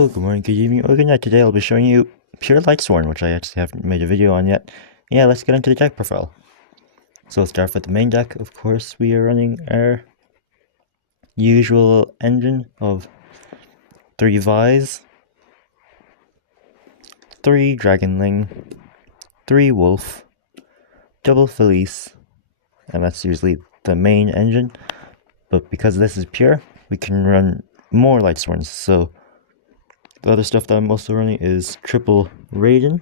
Hello, good morning, good evening, or good night. Today I'll be showing you pure Lightsworn, which I actually haven't made a video on yet. Yeah, let's get into the deck profile. So let's start with the main deck. Of course, we are running our usual engine of 3 Vise, 3 Dragonling, 3 Wolf, double Felice, and that's usually the main engine. But because this is pure, we can run more Lightsworns. So the other stuff that I'm also running is triple Raiden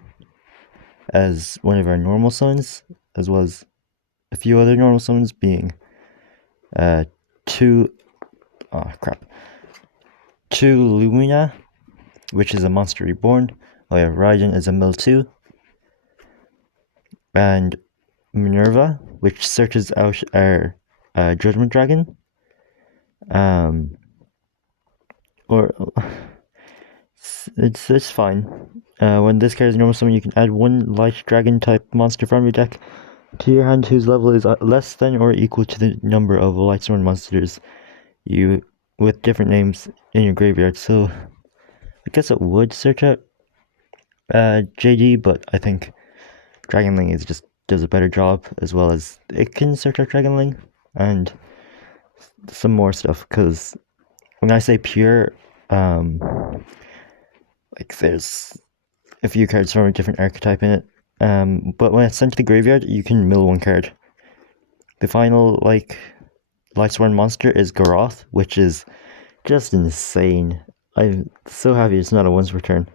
as one of our normal summons, as well as a few other normal summons being two Lumina, which is a monster reborn, while Raiden is a mill 2, and Minerva, which searches out our Judgment Dragon. It's fine. When this carries normal summon, you can add one light dragon type monster from your deck to your hand whose level is less than or equal to the number of Lightsworn monsters you with different names in your graveyard. So I guess it would search out JD, but I think Dragonling does a better job, as well as it can search out Dragonling and some more stuff. Because when I say pure, like there's a few cards from a different archetype in it. But when it's sent to the graveyard, you can mill one card. The final Lightsworn monster is Garoth, which is just insane. I'm so happy it's not a once return.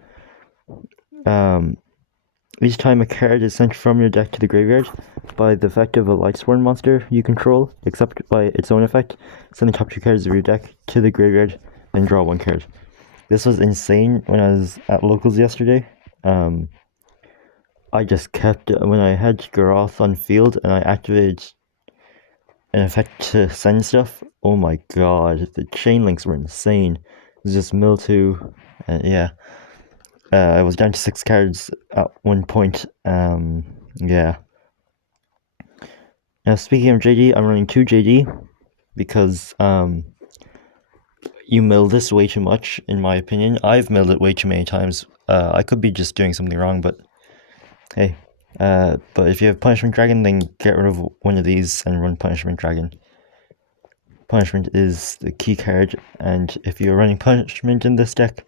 Each time a card is sent from your deck to the graveyard by the effect of a Lightsworn monster you control, except by its own effect, send the top 2 cards of your deck to the graveyard and draw 1 card. This was insane when I was at locals yesterday. I just kept, when I had Garoth on field and I activated an effect to send stuff, oh my god, the chain links were insane. It was just mill 2, and yeah. I was down to 6 cards at one point, yeah. Now speaking of JD, I'm running 2 JD, because you mill this way too much, in my opinion. I've milled it way too many times. I could be just doing something wrong, but hey. But if you have Punishment Dragon, then get rid of one of these and run Punishment Dragon. Punishment is the key card, and if you're running Punishment in this deck,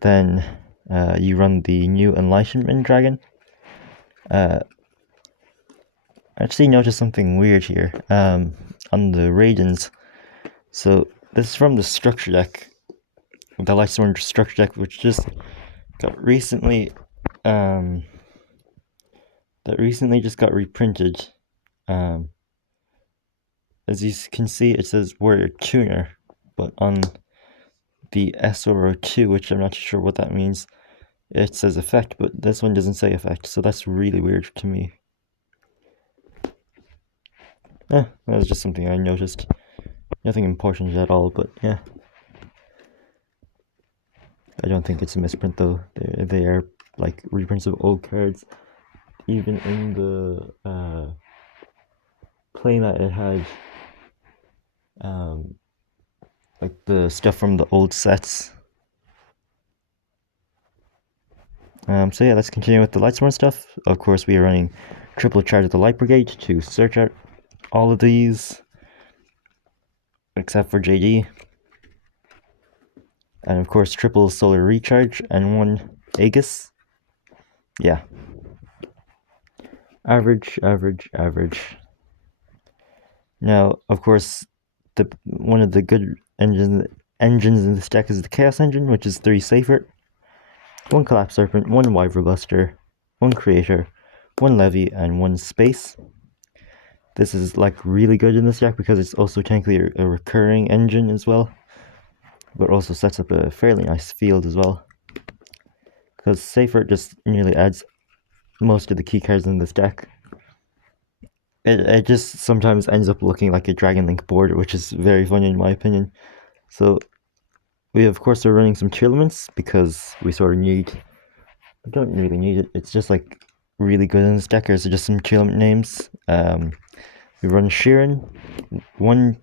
then you run the new Enlightenment Dragon. I actually noticed something weird here on the Raidens. So this is from the structure deck, the Lightsworn structure deck, which just got recently just got reprinted. As you can see, it says Warrior Tuner, but on the SRO2, which I'm not sure what that means, it says effect, but this one doesn't say effect, so that's really weird to me. That was just something I noticed. Nothing important at all, but yeah. I don't think it's a misprint though. They are like reprints of old cards. Even in the playmat, it had like the stuff from the old sets. So yeah, let's continue with the Lightsworn stuff. Of course, we are running triple charge of the Light Brigade to search out all of these, except for JD. And of course, triple Solar Recharge and 1 Aegis. Yeah. Average. Now, of course, one of the good engines in this deck is the Chaos Engine, which is 3 Safer, 1 Collapse Serpent, 1 Wyvern Buster, 1 Creator, 1 Levy, and 1 Space. This is like really good in this deck because it's also technically a recurring engine as well, but also sets up a fairly nice field as well, because Safer just nearly adds most of the key cards in this deck. It just sometimes ends up looking like a Dragon Link board, which is very funny in my opinion. So we of course are running some Chillaments because we sort of we don't really need it. It's just like really good in this deck. There's just some Chillament names. We run Sheeran, 1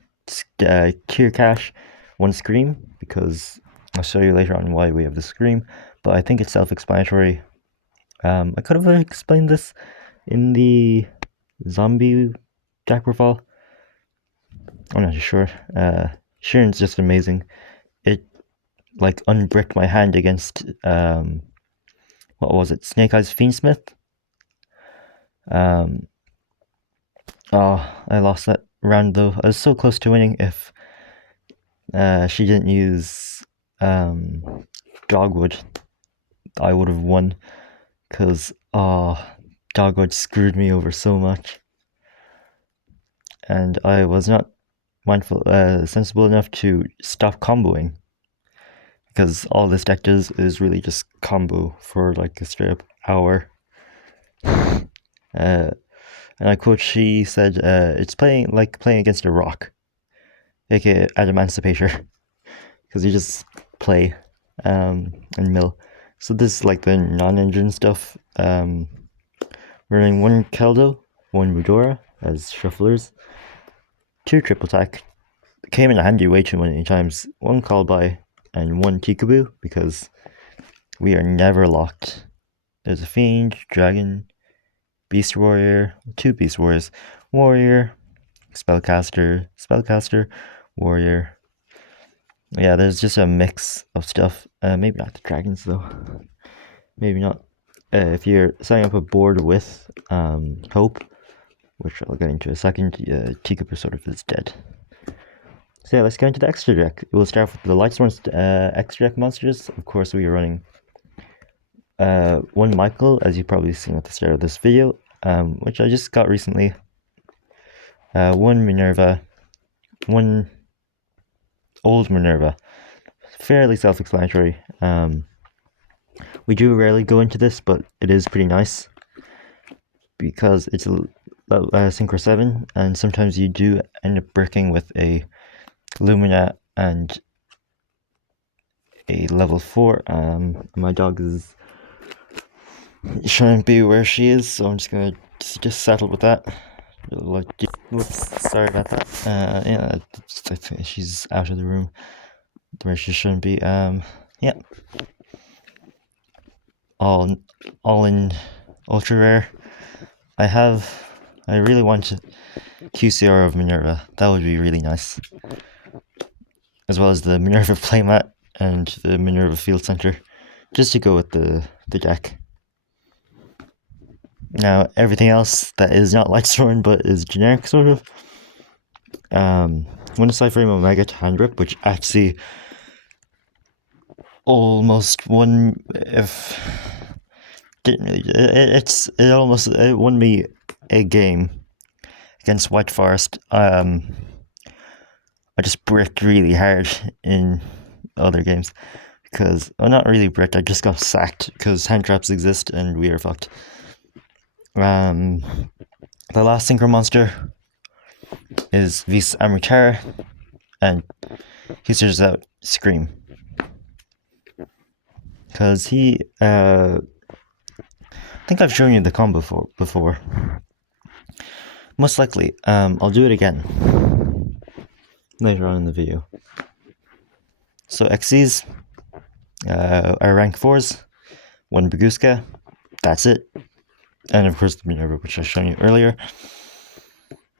Tier Cash, one Scream, because I'll show you later on why we have the Scream, but I think it's self-explanatory. I could have explained this in the zombie Jackerfall. I'm not sure. Sharon's just amazing. It like unbricked my hand against what was it? Snake Eyes Fiendsmith. Oh, I lost that round though. I was so close to winning if she didn't use Dogwood. I would have won, because Dogwood screwed me over so much, and I was not sensible enough to stop comboing, because all this deck does is really just combo for like a straight up hour. And I quote, she said, it's playing against a rock, aka Adamancipator, because you just play and mill. So this is like the non-engine stuff. We're running one Keldo, one Medora as shufflers, two triple attack. Came in handy way too many times. One call by and one Tikaboo, because we are never locked. There's a Fiend, Dragon, Beast Warrior, two Beast Warriors, Warrior, Spellcaster, Warrior. Yeah, there's just a mix of stuff. Maybe not the dragons though. Maybe not. If you're setting up a board with Hope, which I'll get into in a second, Tikaboo sort of is dead. So yeah, let's go into the extra deck. We'll start with the Lightsworn extra deck monsters. Of course, we are running one Michael, as you've probably seen at the start of this video, which I just got recently. One Minerva, one old Minerva. Fairly self-explanatory. We do rarely go into this, but it is pretty nice, because it's a Synchro 7, and sometimes you do end up bricking with a Lumina and a level 4. My dog shouldn't be where she is, so I'm just gonna just settle with that. Whoops, sorry about that. Yeah, I think she's out of the room where she shouldn't be. Yeah. All in ultra rare. I really want QCR of Minerva. That would be really nice. As well as the Minerva playmat and the Minerva Field Center, just to go with the deck. Now, everything else that is not Lightsworn but is generic, sort of. One Cypherame Omega to hand rip, which actually almost won. If didn't really, it won me a game against White Forest. I just bricked really hard in other games, because, well, not really bricked, I just got sacked because hand traps exist and we are fucked. The last Synchro monster is Vis Amritera, and he starts out Scream, because he I think I've shown you the combo before. Most likely, I'll do it again later on in the video. So XCs are rank 4s, one Baguska, that's it. And of course the Minerva, which I've shown you earlier.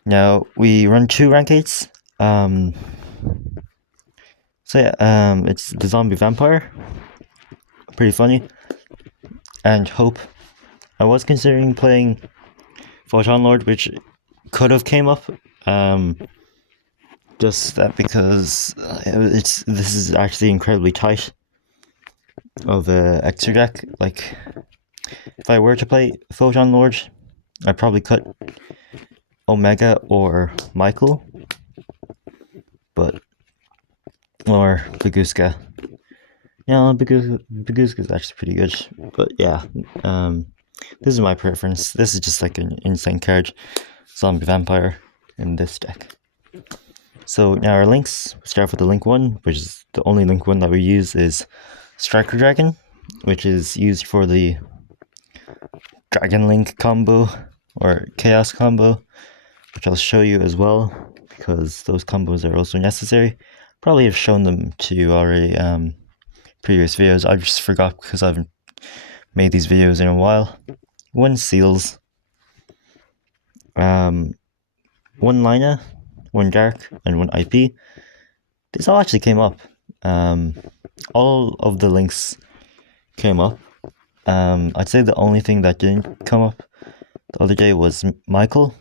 Now we run two rank 8s. So yeah, it's the Zombie Vampire, pretty funny, and Hope. I was considering playing Photon Lord, which could have came up, just that because this is actually incredibly tight of a extra deck. Like, if I were to play Photon Lord, I'd probably cut Omega or Michael, or Baguska. Yeah, Baguska is actually pretty good, but yeah, this is my preference. This is just like an insane card, Zombie Vampire, in this deck. So now our links, we start with the link 1, which is the only link 1 that we use, is Striker Dragon, which is used for the Dragon Link combo, or Chaos combo, which I'll show you as well, because those combos are also necessary. Probably have shown them to you already, previous videos. I just forgot because I haven't made these videos in a while. 1 Seals, 1 Lina, 1 Dark, and 1 IP. This all actually came up. All of the links came up. I'd say the only thing that didn't come up the other day was Michael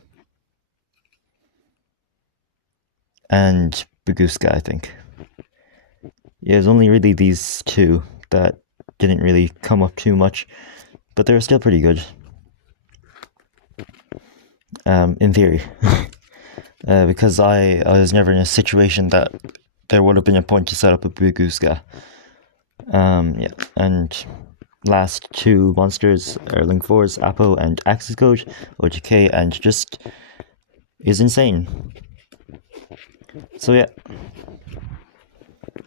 and Baguska, I think. Yeah, it was only really these two that didn't really come up too much, but they were still pretty good. In theory. Because I was never in a situation that there would have been a point to set up a Baguska. Yeah, and last 2 monsters are Link 4's Apo and Axis Code, OTK, and just is insane. So yeah,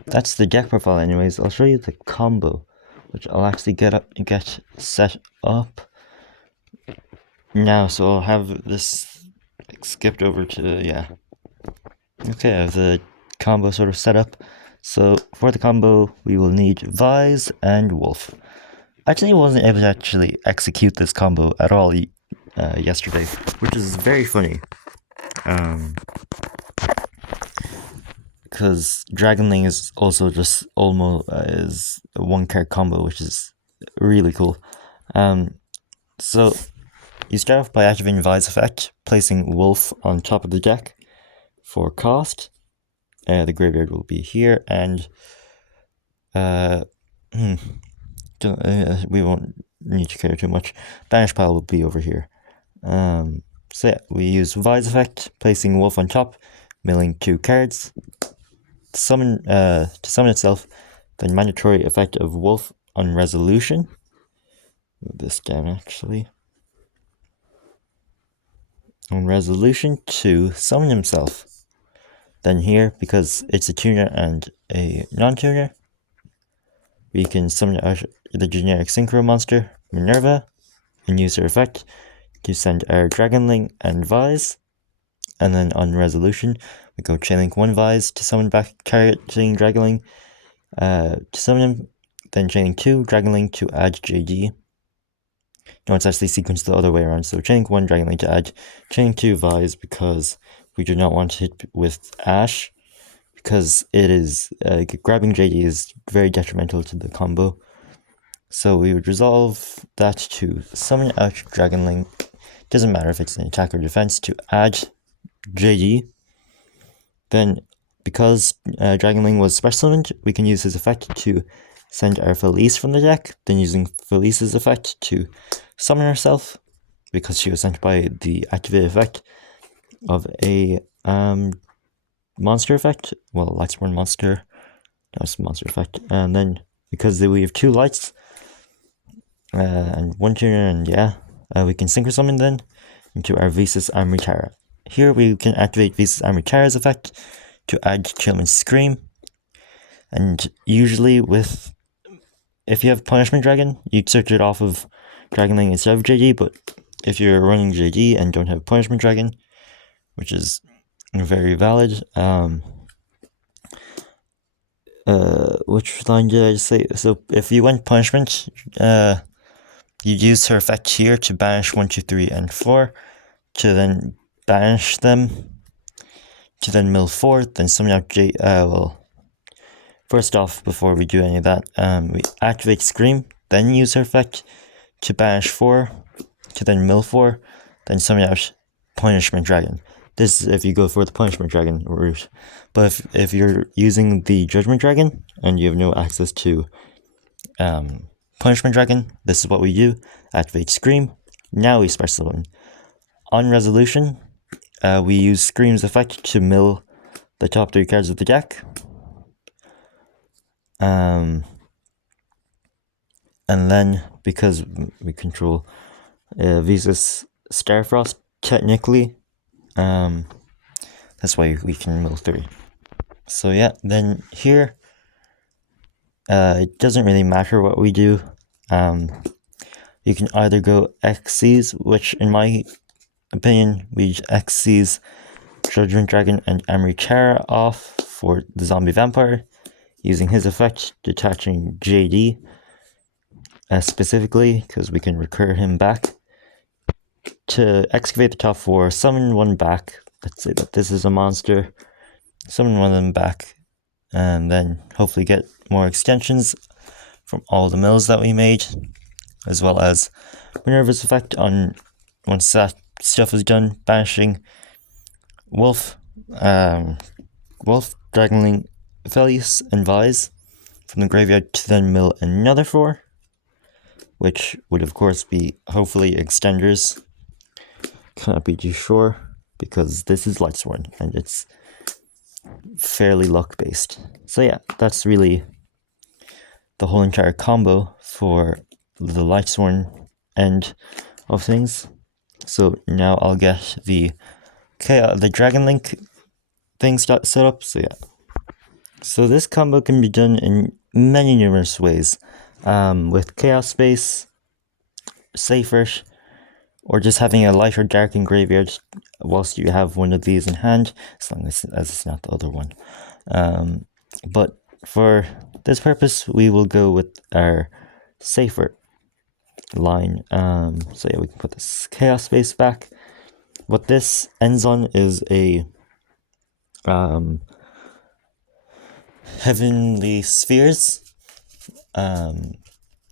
that's the deck profile anyways. I'll show you the combo, which I'll actually get set up now, so I'll have this skipped over to, yeah. Okay, I have the combo sort of set up. So for the combo, we will need Vise and Wolf. I actually wasn't able to actually execute this combo at all yesterday, which is very funny. Because Dragonling is also just almost is a 1-card combo, which is really cool. So you start off by activating Vise effect, placing Wolf on top of the deck for cost. The graveyard will be here, and we won't need to care too much. Banish pile will be over here. So yeah, we use Vise effect, placing Wolf on top, milling 2 cards. To summon itself, the mandatory effect of Wolf on resolution. Move this down actually. On resolution to summon himself. Then here, because it's a tuner and a non-tuner, we can summon out the generic synchro monster, Minerva, and use her effect to send our Dragonling and Vise. And then on resolution, we go chainlink 1 Vise to summon back targeting Dragonling, to summon him, then chainlink 2 Dragonling to add JD. No, it's actually sequenced the other way around, so chainlink 1 Dragonling to add chainlink 2 Vise, because we do not want to hit with Ash, because it is, grabbing JD is very detrimental to the combo. So we would resolve that to summon out Dragonling, doesn't matter if it's an attack or defense, to add JD. Then, because Dragonling was special summoned, we can use his effect to send our Felice from the deck, then using Felice's effect to summon herself, because she was sent by the activated effect of a monster effect. Well, Lightsworn monster. That's monster effect. And then, because we have 2 lights and 1 tuner, and yeah, we can synchro summon then into our Visas Amritara. Here we can activate Visas Amritara's effect to add Chillman's Scream. And usually if you have Punishment Dragon, you'd search it off of Dragonling instead of JD, but if you're running JD and don't have Punishment Dragon, which is very valid, which line did I just say? So if you went Punishment, you'd use her effect here to banish 1, 2, 3, and 4, to then banish them, to then mill 4, then summon out well, first off, before we do any of that, we activate Scream, then use her effect to banish 4, to then mill 4, then summon out Punishment Dragon. This is if you go for the Punishment Dragon route. But if you're using the Judgment Dragon and you have no access to Punishment Dragon, this is what we do. Activate Scream. Now we special summon. On resolution, we use Scream's effect to mill the top 3 cards of the deck. And then, because we control Visas Starfrost, technically, that's why we can mill 3. So yeah, then here, it doesn't really matter what we do. You can either go Xyz, which in my opinion, we Xyz Judgment Dragon and Amrichara off for the Zombie Vampire, using his effect, detaching JD specifically, because we can recur him back. To excavate the top 4, summon one back. Let's say that this is a monster. Summon one of them back, and then hopefully get more extensions from all the mills that we made, as well as Minerva's effect on once that stuff is done, banishing Wolf, Dragonling, Felius, and Vise from the graveyard to then mill another 4, which would of course be hopefully extenders. Can't be too sure because this is Lightsworn and it's fairly luck based. So yeah, that's really the whole entire combo for the Lightsworn end of things. So now I'll get the Dragon Link thing set up. So yeah, so this combo can be done in many numerous ways, with Chaos Space, Seifert, or just having a light or dark in graveyard whilst you have one of these in hand, as long as it's not the other one. But for this purpose, we will go with our Seifert line. So yeah, we can put this Chaos Space back. What this ends on is a Heavenly Spheres on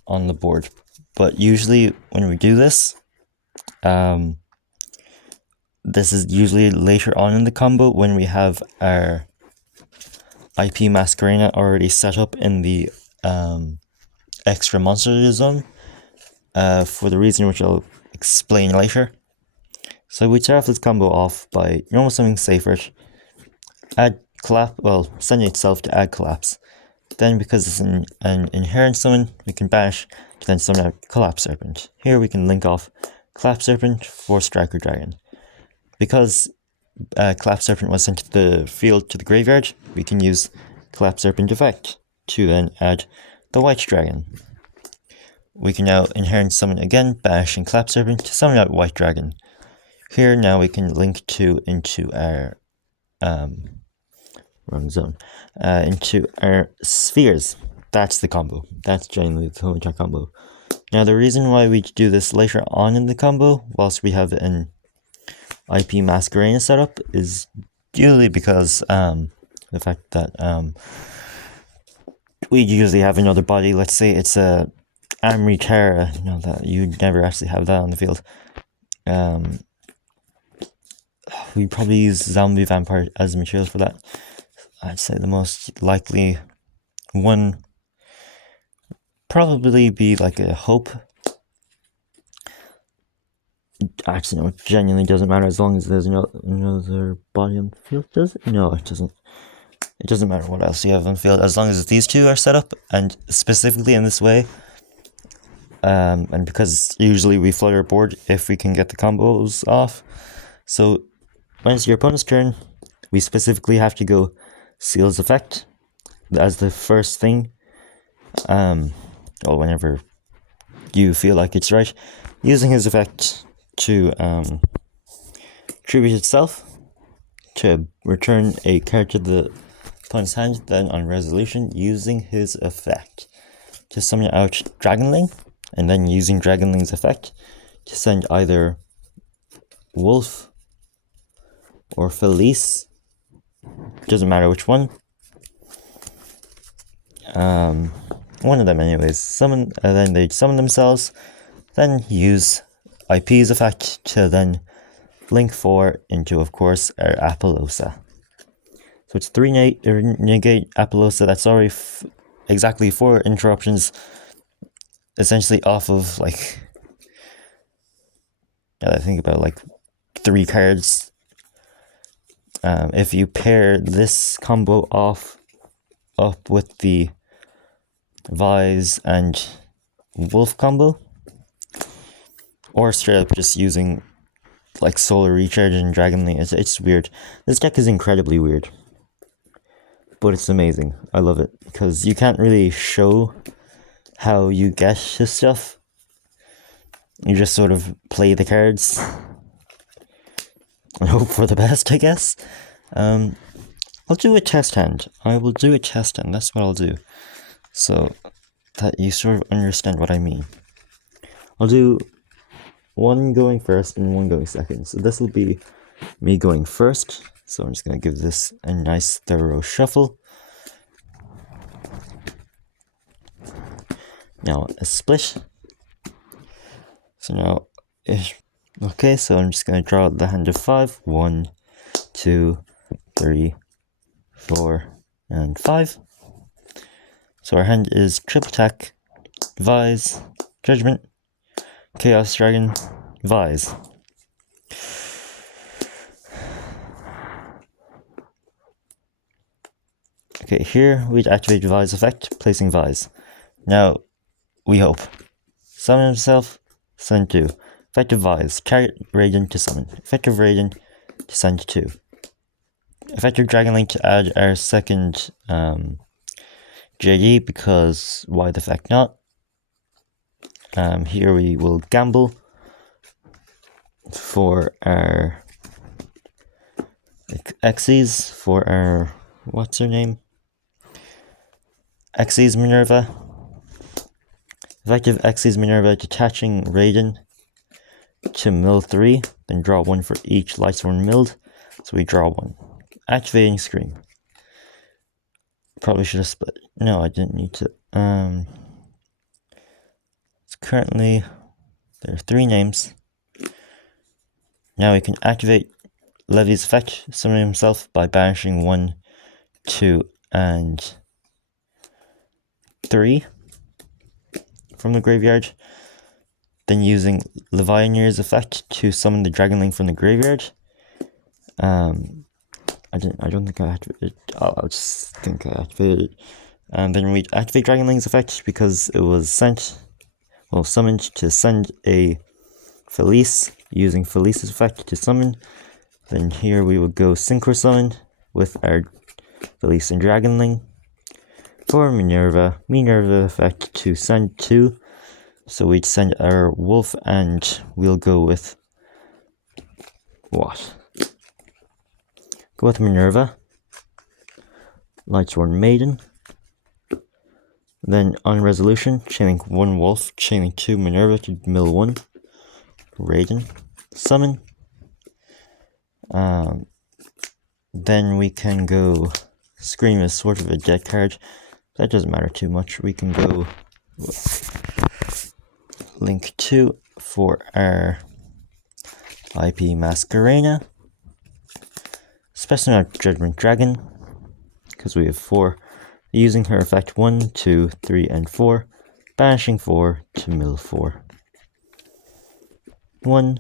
the board. But usually when we do this, this is usually later on in the combo when we have our IP Masquerena already set up in the extra monster zone, for the reason which I'll explain later. So we start off this combo off by normal summoning Seifert, add collapse, sending itself to add collapse. Then because it's an inherent summon, we can banish to then summon out Collapse Serpent. Here we can link off Collapse Serpent for Striker Dragon. Because Collapse Serpent was sent to the field to the graveyard, we can use Collapse Serpent effect to then add the White Dragon. We can now inherent summon again, banishing Collapse Serpent to summon out White Dragon. Here now we can link into our into our spheres. That's the combo. That's generally the whole entire combo. Now the reason why we do this later on in the combo, whilst we have an IP Masquerena setup, is usually because the fact that we usually have another body. Let's say it's a Amrichara, that you'd never actually have that on the field. We probably use Zombie Vampire as material for that. I'd say the most likely one probably be like a Hope. Actually, no, it genuinely doesn't matter as long as there's another body on the field, does it? No, it doesn't. It doesn't matter what else you have on the field as long as these two are set up, and specifically in this way. And because usually we flood our board if we can get the combos off. So when it's your opponent's turn, we specifically have to go Seal's effect as the first thing. Whenever you feel like it's right, using his effect to tribute itself to return a card to the opponent's hand. Then on resolution, using his effect to summon out Dragonling, and then using Dragonling's effect to send either Wolf or Felice, doesn't matter which one, one of them anyways, summon, then they summon themselves, then use IP's effect to then link 4 into, of course, our Apollosa. So it's 3 negate Apollosa. That's already exactly 4 interruptions, essentially off of, like, now that I think about it, like 3 cards. If you pair this combo up with the Vise and Wolf combo, or straight up just using like Solar Recharge and Dragonling, it's weird. This deck is incredibly weird, but it's amazing. I love it because you can't really show how you get this stuff. You just sort of play the cards, and hope for the best, I guess. I'll do a test hand. I will do a test hand. That's what I'll do. So that you sort of understand what I mean. I'll do one going first and one going second. So this will be me going first. So I'm just going to give this a nice thorough shuffle. Now a split. So now, okay, so I'm just going to draw the hand of 5. 1, 2, 3, 4, and 5. So our hand is triple attack, Vise, Judgment, Chaos Dragon, Vise. Okay, here we'd activate Vise effect, placing Vise. Now, we hope. Summon himself, send 2. Effective Vise, target Radiant to summon. Effective Radiant to send 2. Effective Dragon Link to add our second JD, because why the fuck not? Here we will gamble for our Xyz, for our, what's her name? Xyz Minerva. Effective Xyz Minerva, detaching Raiden to mill 3, then draw 1 for each Lightsworn milled, so we draw 1. Activating Scream. Probably should have split. No, I didn't need to. It's currently, there are 3 names. Now we can activate Levy's effect, summon himself by banishing 1, 2, and 3 from the graveyard. Then using Levianeer's effect to summon the Dragon Link from the graveyard. I don't think I activated it. I'll just think I activated it. And then we activate Dragon Link's effect because it was summoned to send a Felice, using Felice's effect to summon. Then here we would go Synchro Summon with our Felice and Dragon Link. For Minerva effect to send 2. So we'd send our Wolf, and we'll go with what? Go with Minerva, Lightsworn Maiden. Then on resolution, chainlink 1 Wolf, chainlink 2 Minerva to mill 1, Raiden, summon. Then we can go Scream is sort of a dead card. That doesn't matter too much. We can go Link 2 for our IP Masquerena. Special Judgment Dragon, because we have 4. Using her effect 1, 2, 3, and 4. Banishing 4 to mill 4. 1,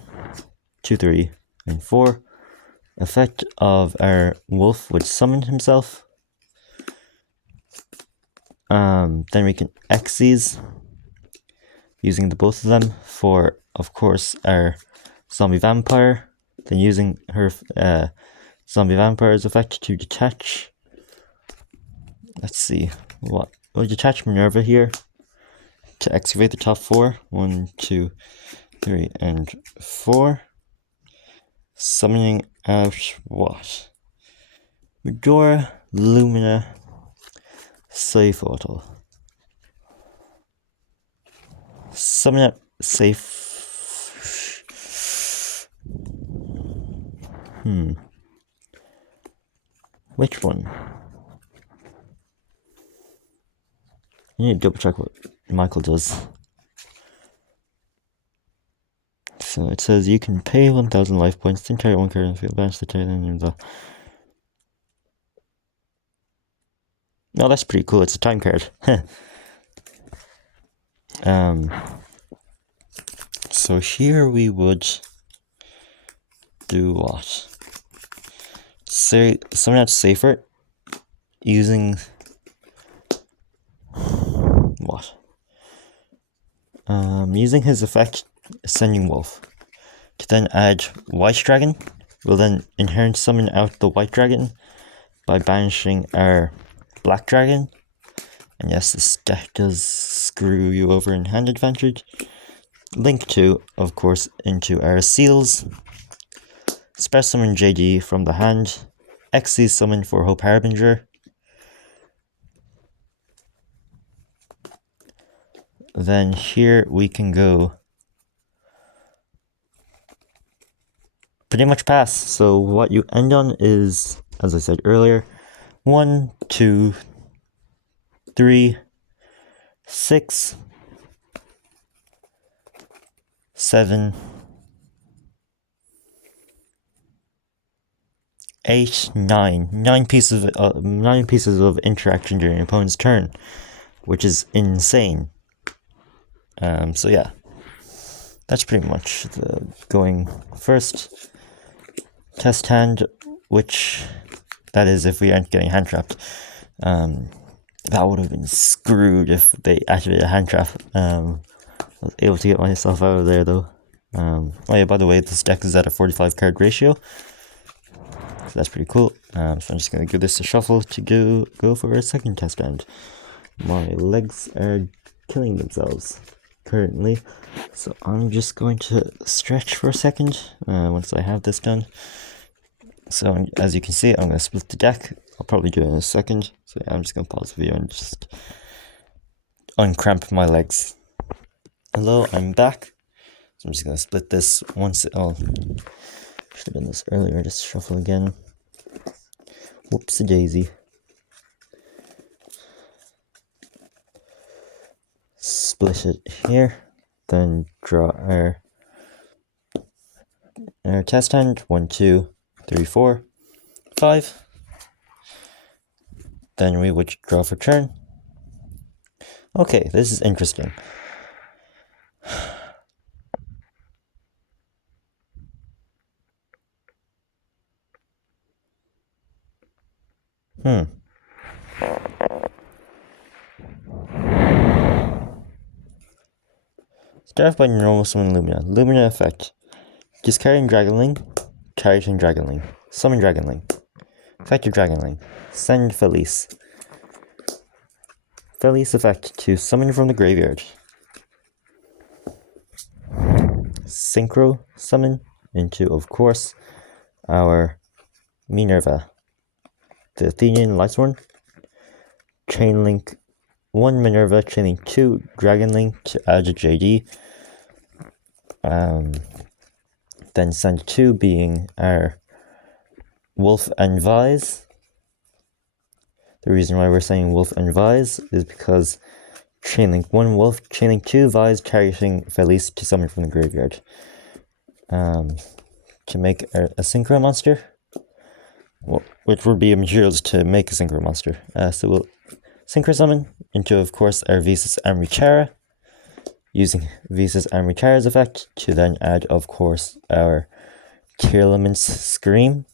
2, 3, and 4. Effect of our Wolf would summon himself. Then we can Xyz, using the both of them for, of course, our Zombie Vampire. Then using her Zombie Vampire's effect to detach. Let's see, what? We'll detach Minerva here to excavate the top 4. 1, 2, 3, and 4. Summoning out what? Medora, Lumina, Safe Auto. Summon up Safe. Which one? I need to double check what Michael does. So it says you can pay 1,000 life points, then carry 1 card in the field, banish the Titan, and the. No, that's pretty cool. It's a time card. So here we would do what? Say something that's safer. Using what? Using his effect, Ascending Wolf, to then add White Dragon. We'll then inherent summon out the White Dragon by banishing our Black Dragon. And yes, this deck does screw you over in hand advantage. Link 2, of course, into our Seals. Special summon JD from the hand. XC summon for Hope Harbinger. Then here we can go pretty much pass. So what you end on is, as I said earlier, 1, 2, 3, 6, 7, 8, 9. 9 pieces of interaction during your opponent's turn, which is insane. So yeah, that's pretty much the going first test hand, which that is if we aren't getting hand trapped. That would have been screwed if they activated a hand trap. I was able to get myself out of there though. Oh yeah, by the way, this deck is at a 45 card ratio, so that's pretty cool. So I'm just gonna give this a shuffle to go for a second test hand. My legs are killing themselves currently, so I'm just going to stretch for a second once I have this done. So as you can see, I'm going to split the deck. I'll probably do it in a second. So yeah, I'm just going to pause the video and just uncramp my legs. Hello, I'm back. So I'm just going to split this once. Oh, should have done this earlier. Just shuffle again. Whoopsie daisy. Split it here. Then draw our test hand. 1, 2, 3, 4, 5. Then we would draw for turn. Okay, this is interesting. Start off by normal summon Lumina. Lumina effect. Discarding Dragonling, targeting Dragonling. Summon Dragonling. Effective Dragonling. Send Felice. Felice effect to summon from the graveyard. Synchro summon into, of course, our Minerva. The Athenian Lightsworn. Chainlink 1 Minerva, chainlink 2 Dragonling to add a JD. Then send 2 being our Wolf and Vise. The reason why we're saying Wolf and Vise is because chainlink 1 Wolf, chainlink 2 Vise, targeting Felice to summon from the graveyard. To make a synchro monster, which would be materials to make a synchro monster. So we'll synchro summon into, of course, our Visas Amrichara, using Visas Amrichara's effect to then add, of course, our Tearlament's Scream.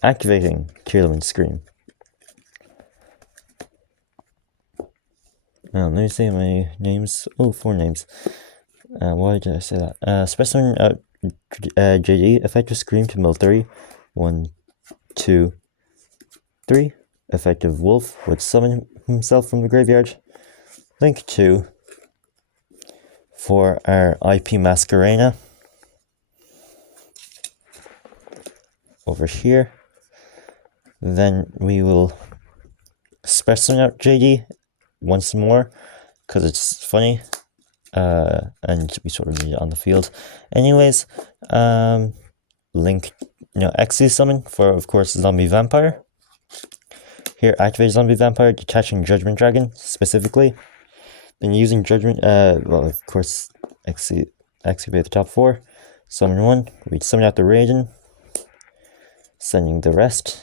Activating Tearlament's Scream. Let me say my names. Oh, 4 names. Why did I say that? Specimen JD, effective Scream to mill 3. 1, 2, 3. Effective Wolf would summon himself from the graveyard. Link 2 for our IP Masquerena. Over here. Then we will specimen out JD once more, because it's funny. And we sort of need it on the field. Anyways, link, XC summon for, of course, Zombie Vampire. Here, activate Zombie Vampire, detaching Judgment Dragon, specifically. Then using Judgment, well, of course, activate the top 4. Summon 1, we summon out the Raiden, sending the rest.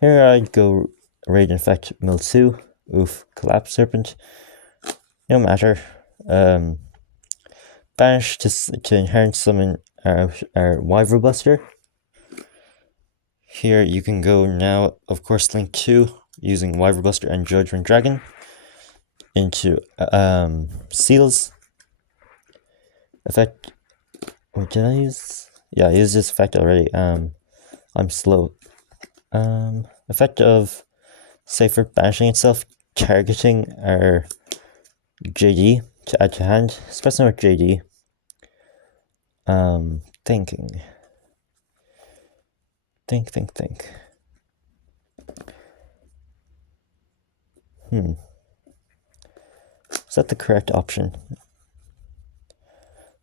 Here I'd go Raiden effect, mill 2. Oof, Collapse Serpent. No matter. Banish to inherent summon our Wyvern Buster. Here you can go now, of course, link 2 using Wyvern Buster and Judgment Dragon into Seals. Effect. What did I use? Yeah, I used this effect already. I'm slow. Effect of Safer banishing itself, targeting our JD to add to hand. Specimen with JD. Thinking. Think. Is that the correct option?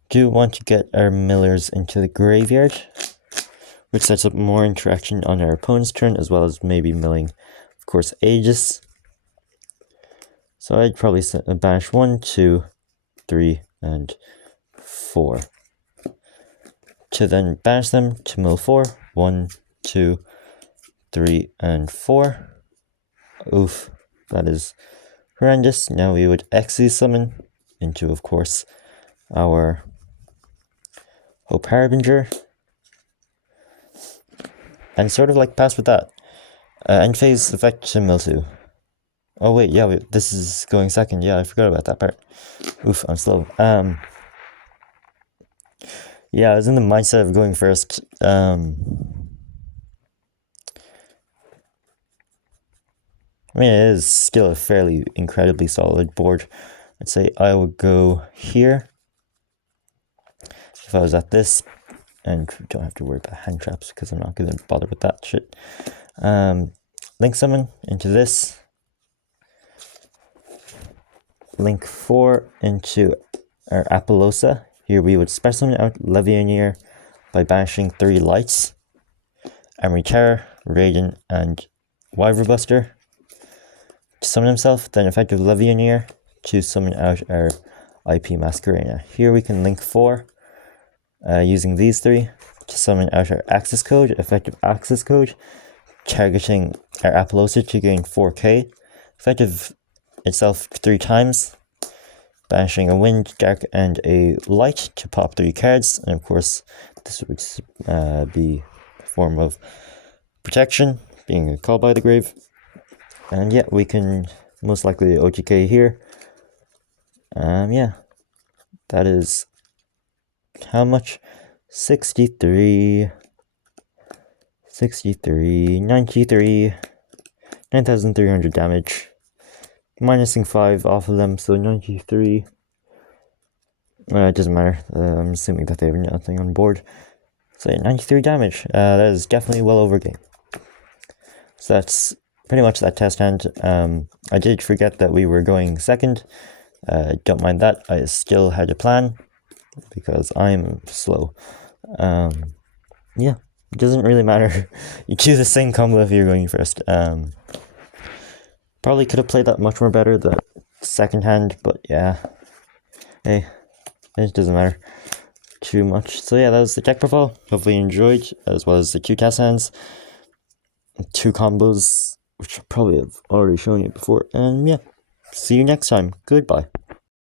Do want to get our millers into the graveyard, which sets up more interaction on our opponent's turn, as well as maybe milling, of course, Aegis. So I'd probably banish 1, 2, 3, and 4. To then banish them to mill 4. 1, 2, 3, and 4. Oof, that is horrendous. Now we would Exy summon into, of course, our Hope Harbinger. And sort of like pass with that. End phase effect to mill 2. Oh wait, yeah, this is going second. Yeah, I forgot about that part. Oof, I'm slow. Yeah, I was in the mindset of going first. I mean, it is still a fairly incredibly solid board. I'd say I would go here if I was at this, and don't have to worry about hand traps because I'm not going to bother with that shit. Link summon into this. Link 4 into our Apollosa. Here we would special summon out Levianeer by banishing 3 lights. Emery Terror, Raiden, and Wyverbuster to summon himself. Then effective Levianeer to summon out our IP Masquerena. Here we can link 4 using these 3 to summon out our access code, effective access code, targeting our Apollosa to gain 4k. Effective itself 3 times, banishing a wind, dark, and a light to pop 3 cards, and of course this would be a form of protection, being a call by the grave. And yeah, we can most likely OTK here. Yeah, that is how much? 93, 93, 9,300 damage. Minusing 5 off of them, so 93. It doesn't matter. I'm assuming that they have nothing on board. So 93 damage. That is definitely well over game. So that's pretty much that test hand. I did forget that we were going second. Don't mind that. I still had a plan because I'm slow. Yeah, it doesn't really matter. You do the same combo if you're going first. Probably could have played that much more better, the second hand, but yeah. Hey, it doesn't matter too much. So yeah, that was the deck profile. Hopefully you enjoyed, as well as the 2 test hands. 2 combos, which I probably have already shown you before. And yeah, see you next time. Goodbye.